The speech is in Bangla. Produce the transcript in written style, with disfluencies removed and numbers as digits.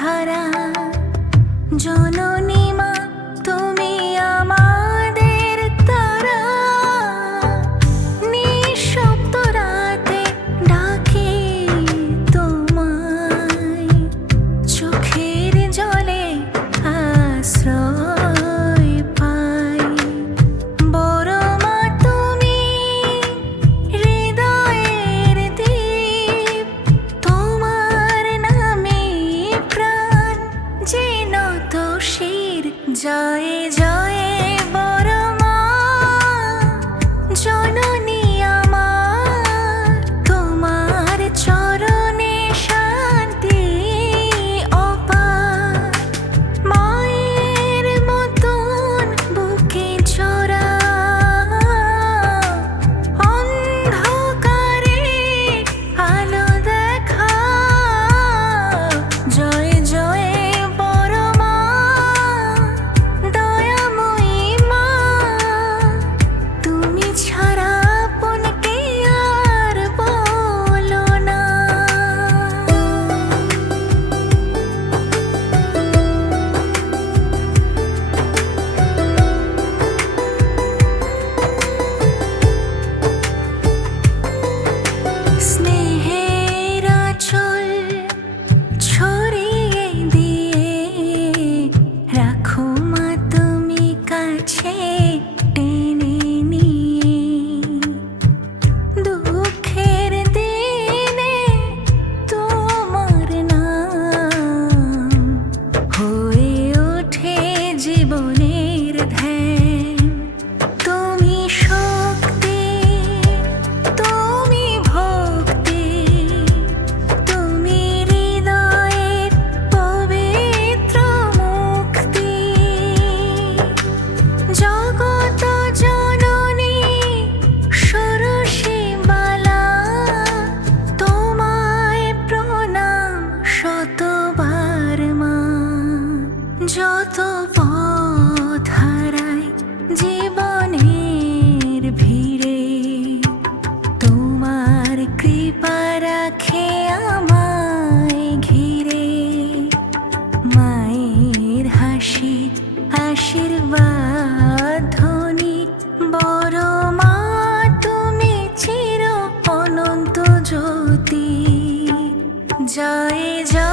ধারা। জননী মা তুমি আমাদের তারা, নিঃশব্দ রাতে ডাকি তোমায়, চোখের জলে আশ্রয় পাই। বড় মা তুমি হৃদয়ের দীপ, তোমার নামে প্রাণ যেন তো শির। জয় জয় বড় মা জননী আমার, তোমার চরণে শান্তি অপার। মায়ের মতন বুকে জোড়া, অন্ধকারে আলো দেখা। জয় জয় বড় মা দয়াময়ী মা, তুমি ছাড়া আপনকে আর বলো না। স্নেহের আঁচল ছড়িয়ে দিয়ে রাখো মা তুমি কাছে টেনে নিয়ে। দুঃখের দিনে তোমার নাম হয়ে ওঠে জীবনের ধ্যান। তুমি শক্তি, তুমি ভক্তি, তুমি হৃদয়ের পবিত্র মুক্তি। জগত জননী ষোড়শী বালা, তোমায় প্রণাম শতবার মা। যত পথ হারাই জীবনের ভিড়ে, তোমার কৃপা রাখে আমায় ঘিরে। মায়ের হাসি আশীর্বাদ ধ্বনি, বড় মা তুমি চির অনন্ত জ্যোতি। জয় জয়